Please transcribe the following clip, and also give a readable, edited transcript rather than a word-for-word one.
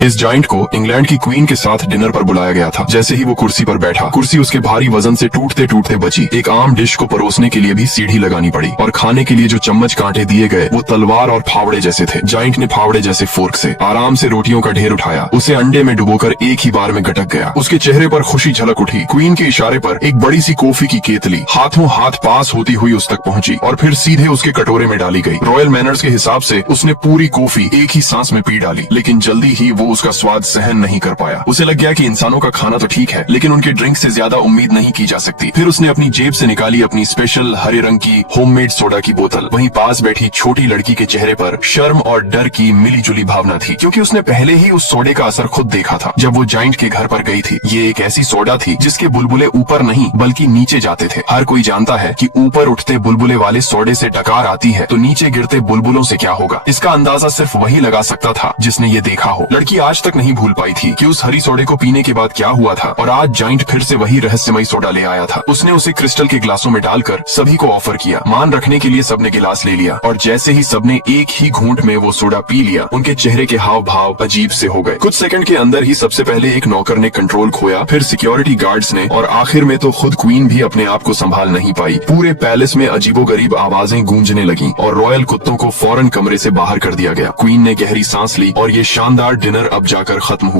इस जाइंट को इंग्लैंड की क्वीन के साथ डिनर पर बुलाया गया था। जैसे ही वो कुर्सी पर बैठा, कुर्सी उसके भारी वजन से टूटते टूटते बची। एक आम डिश को परोसने के लिए भी सीढ़ी लगानी पड़ी और खाने के लिए जो चम्मच कांटे दिए गए वो तलवार और फावड़े जैसे थे। जाइंट ने फावड़े जैसे फोर्क से आराम से रोटियों का ढेर उठाया, उसे अंडे में डुबोकर एक ही बार में गटक गया। उसके चेहरे पर खुशी झलक उठी। क्वीन के इशारे पर एक बड़ी सी कॉफी की केतली हाथों हाथ पास होती हुई उस तक पहुंची और फिर सीधे उसके कटोरे में डाली गई। रॉयल मैनर्स के हिसाब से उसने पूरी कॉफी एक ही सांस में पी डाली, लेकिन जल्दी ही वो उसका स्वाद सहन नहीं कर पाया। उसे लग गया कि इंसानों का खाना तो ठीक है, लेकिन उनके ड्रिंक से ज्यादा उम्मीद नहीं की जा सकती। फिर उसने अपनी जेब से निकाली अपनी स्पेशल हरे रंग की होममेड सोडा की बोतल। वहीं पास बैठी छोटी लड़की के चेहरे पर शर्म और डर की मिली जुली भावना थी, क्योंकि उसने पहले ही उस सोडे का असर खुद देखा था जब वो जाइंट के घर पर गई थी। ये एक ऐसी सोडा थी जिसके बुलबुले ऊपर नहीं बल्कि नीचे जाते थे। हर कोई जानता है कि ऊपर उठते बुलबुले वाले सोडे से डकार आती है तो नीचे गिरते बुलबुलों से क्या होगा। इसका अंदाजा सिर्फ वही लगा सकता था जिसने ये देखा हो। लड़की आज तक नहीं भूल पाई थी कि उस हरी सोडे को पीने के बाद क्या हुआ था, और आज जाइंट फिर से वही रहस्यमयी सोडा ले आया था। उसने उसे क्रिस्टल के ग्लासों में डालकर सभी को ऑफर किया। मान रखने के लिए सबने गिलास ले लिया और जैसे ही सबने एक ही घूंट में वो सोडा पी लिया, उनके चेहरे के हाव भाव अजीब से हो गए। कुछ सेकंड के अंदर ही सबसे पहले एक नौकर ने कंट्रोल खोया, फिर सिक्योरिटी गार्ड्स ने, और आखिर में तो खुद क्वीन भी अपने आप को संभाल नहीं पाई। पूरे पैलेस में अजीबोगरीब आवाजें गूंजने लगी और रॉयल कुत्तों को फौरन कमरे से बाहर कर दिया गया। क्वीन ने गहरी सांस ली और ये शानदार डिनर अब जाकर खत्म हुआ।